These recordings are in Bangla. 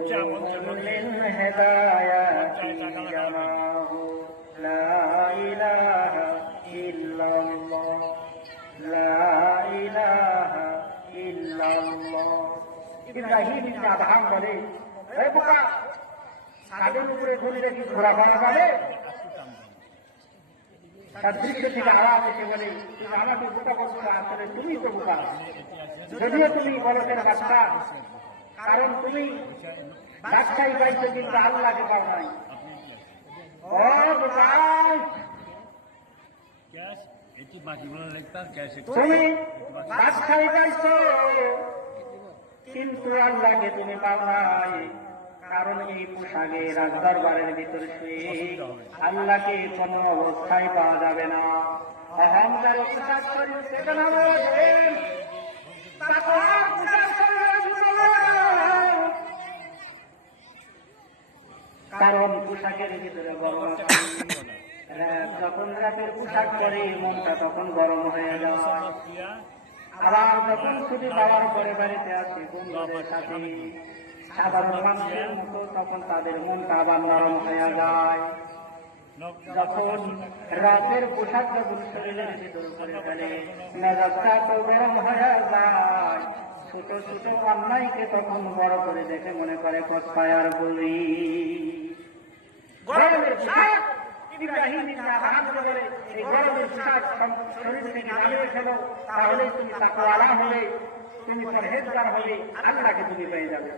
من هدايته جمعه لا إله إلا الله لا إله إلا الله ইব্রাহিম ইবনে আদহাম বলে, হে বোকা, ছাদের উপরে ঘুরে কি ঘোরাফেরা যাবে? তার দৃশ্য থেকে আওয়াজ এসে বলে, তুমি আমাকে বোকা বলছো, আসলে তুমি তো বোকা। যদিও তুমি বলতের বাচ্চা, কারণ তুমি বাচ্চাই পাইছো কিন্তু আল্লাহকে পাও নাই। তুমি বাচ্চাই পাইছো কিন্তু আল্লাহকে তুমি পাও নাই, কারণ এই পোশাকে রাজদরবারের ভিতরে শুয়ে আল্লাহকে কোন অবস্থায় পাওয়া যাবে না। অহংকার পোশাক কারণ পোশাকের ভিতরে গরম, যখন রাতের পোশাক পরে মনটা তখন গরম হয়ে যায়। আবার যখন ছুটি পাওয়ার পরে বাড়িতে আসে বন্ধুদের সাথে সাধারণ মানুষের মতো, তখন তাদের মনটা আবার নরম হয়ে যায়। যখন রাতের পোশাক যখন শরীরের ভিতর করে ফেলে, মেজাজটা তো গরম হয়ে যায়। ছোট ছোট অন্যায়কে তখন বড় করে দেখে মনে করে কষ্টায়ার বলি। গরমের পোশাক ইব্রাহিম ইবনে আদহাম বলে, এই গরমের পোশাক শরীর থেকে নামিয়ে ফেলো, তাহলে তুমি তাকওয়ালা হবে, তুমি পরহেজগার হবে, আল্লাহকে তুমি পেয়ে যাবে।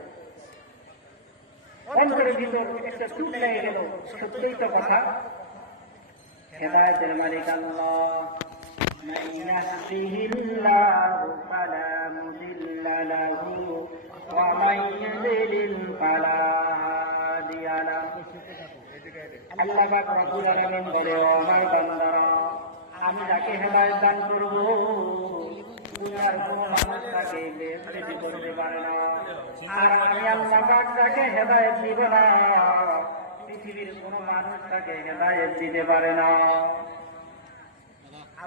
অন্তরের ভিতর একটা চুপ লেগে গেল, সত্যই তো কথা। হেদায়েতের মালিক আল্লাহ, মান ইয়াহদিহিল্লাহু ফালা মুদিল্লা লাহু ওয়া মান ইউদ্লিল ফালা হাদিয়া লাহু। আল্লাহ পাক রব্বুল আলামিন বলে, ও আমার বান্দারা, আমি যাকে হেদায়েত দান করব দুনিয়ার কোন মানুষ তাকে বেইজ্জতি করতে পারে না, আর আমি আল্লাহ পাক যাকে হেদায়েত দিব না পৃথিবীর কোন মানুষ তাকে হেদায়েত দিতে পারে না।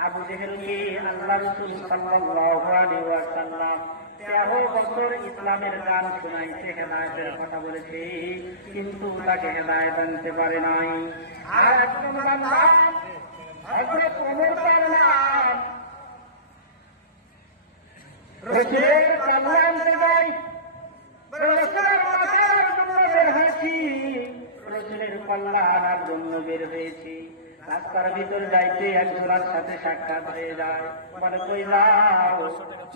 আবু জেহেলকে আল্লাহ রাসূল সাল্লাল্লাহু আলাইহি ওয়াসাল্লাম 13 বছর ইসলামের গান শোনাইছে, হেদায়েতের কথা বলেছে, কিন্তু তাকে হেদায়েত আনতে পারে নাই। আর একজন বান্দা হযরত ওমর তার নাম, রাসূলের কাল্লা আনতে যায়, রাসূলের মাথার জন্য বের হয়েছি, রাসূলের কাল্লা আনার জন্য বের হয়েছি। রাস্তার ভিতর যাইতে একজনের সাথে সাক্ষাৎ হয়ে যায়, বলে কই যাও?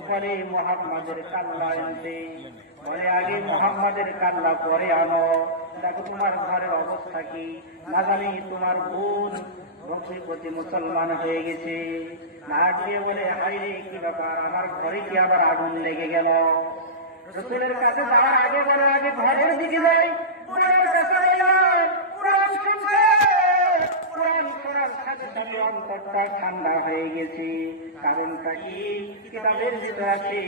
বলে মুহাম্মাদের কাল্লা আনতে। বলে আগে মুহাম্মাদের কাল্লা পরে আনো, দেখো তোমার ঘরের অবস্থা কি, না জানি তোমার বোন প্রতি মুসলমান হয়ে গেছে। না দিয়ে বলে, হাইরে কি ব্যাপার, আমার ঘরে কি আবার আগুন লেগে গেল? রাসূলের কাছে যাওয়ার আগে বলে, আগে ঘরের দিকে যাই, বোনের কাছে যাই, কোরআন শুনছে, কোরআন শোনার সাথে সাথে অন্তরটা ঠান্ডা হয়ে গেছে। কারণটা কি? কিতাবের ভিতর আছে,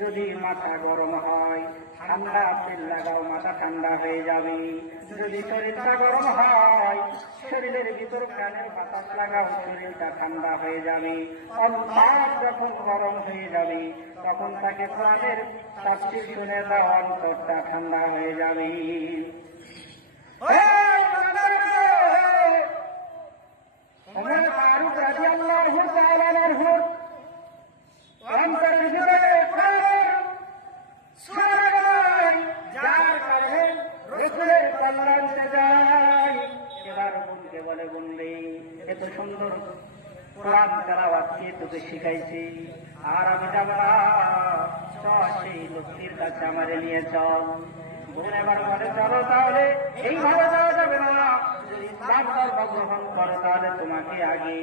যদি মাথা গরম হয় ঠান্ডা তেল লাগাও, মাথা ঠান্ডা হয়ে যাবে। যদি শরীরটা গরম হয় শরীরের ভিতর ফ্যানের বাতাস লাগাও, শরীরটা ঠান্ডা হয়ে যাবে। অন্তর যখন গরম হয়ে যাবে তখন তাকে কোরআনের তাফসীর শুনে দাও, অন্তরটা ঠান্ডা হয়ে যাবে। ওমর ফারুক রাদিয়াল্লাহু তাআলা আনহু অন্তরের ভিতরে যার কারণে রাসূলের কাল্লা আনতে যায়। এবার বোনকে বলে, বোন রে, এত সুন্দর কোরআন তেলাওয়াত কে তোকে শিখাইছি, আর আমি যাব না, সেই লোকটির কাছে আমারে নিয়ে চল। বোন এবার বলে, চলো তাহলে। এইভাবে যাওয়া যাবে না, যদি ইসলাম ধর্ম গ্রহণ করো তাহলে তোমাকে আগে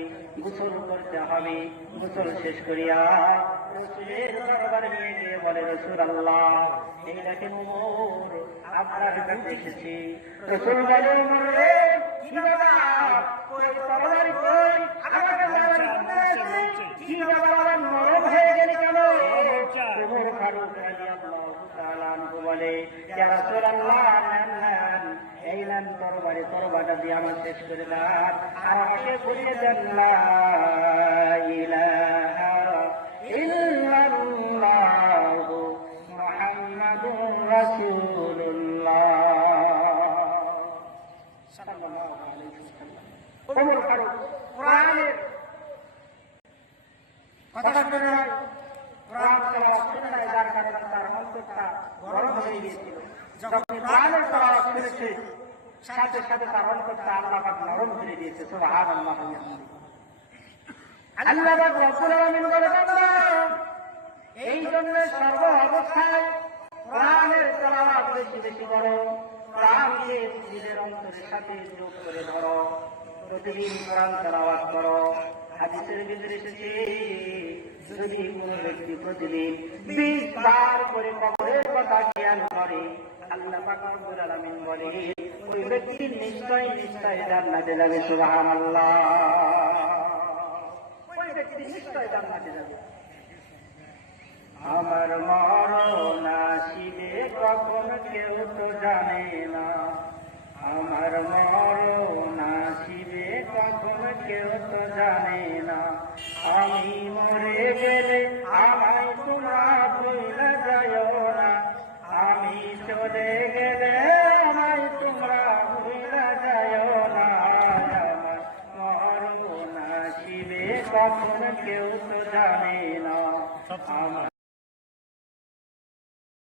গোসল করতে হবে। গোসল শেষ করিয়া রাসূলের দরবারে নিয়ে গিয়ে বলে, রাসূলুল্লাহ, এই দেখেন ওমর আপনার কাছে এসেছি। রাসূল বলে, ওমর রে, কি ব্যাপার, কই তরবারি কই? আমাকে তরবারি কোথায় আছে? কি ব্যাপার, নরম হয়ে গেলি কেন? ওমর ফারুক রাদিয়াল্লাহু তাআলা আনহু বলে, ইয়া রাসূলুল্লাহ, এই নেন তরবারি, তরবারিটা দিয়ে আমার শেষ করে দেন, আর আমাকে বলিয়ে দেন লা ইলাহা ইল্লাল্লাহু মুহাম্মাদুর রাসূলুল্লাহ। কথা শুনে নয়, কোরআন তেলাওয়াত শুনে নয়, যার কারণে তার অন্তরটা গরম হয়ে গিয়েছিল। যখন কোরআনের তেলাওয়াত শুনেছে, সাথে সাথে তার অন্তরটা আল্লাহ পাক নরম করে দিয়েছে। সুবহানাল্লাহ। আল্লাহ পাক রব্বুল আলামিন বলে, বান্দা, এই জন্য সর্ব অবস্থায় কোরআনের তেলাওয়াত বেশি বেশি করো, কোরআনকে নিজের অন্তরের সাথে যোগ করে ধরো, প্রতিদিন কোরআন তেলাওয়াত করো। হাদিসের ভিতরে এসেছে, যদি কোন ব্যক্তি প্রতিদিন 20 বার করে কবরের কথা জ্ঞান করে, আল্লাহ পাক রব্বুল আলামিন বলে, ওই ব্যক্তি নিশ্চয় নিশ্চয় জান্নাতে যাবে। সুবহানাল্লাহ। ওই ব্যক্তি নিশ্চয় জান্নাতে যাবে। আমার মরণ আসিবে কখন কেউ তো জানে না, আমার মরণ আসিবে কখন কেউ তো জানে না, আমি মরে গেলে আমায় তোমরা ভুলে যাও না, আমি চলে গেলে আমায় তোমরা ভুলে যাও না, আমার মরণ আসিবে কখন কেউ তো জানে না।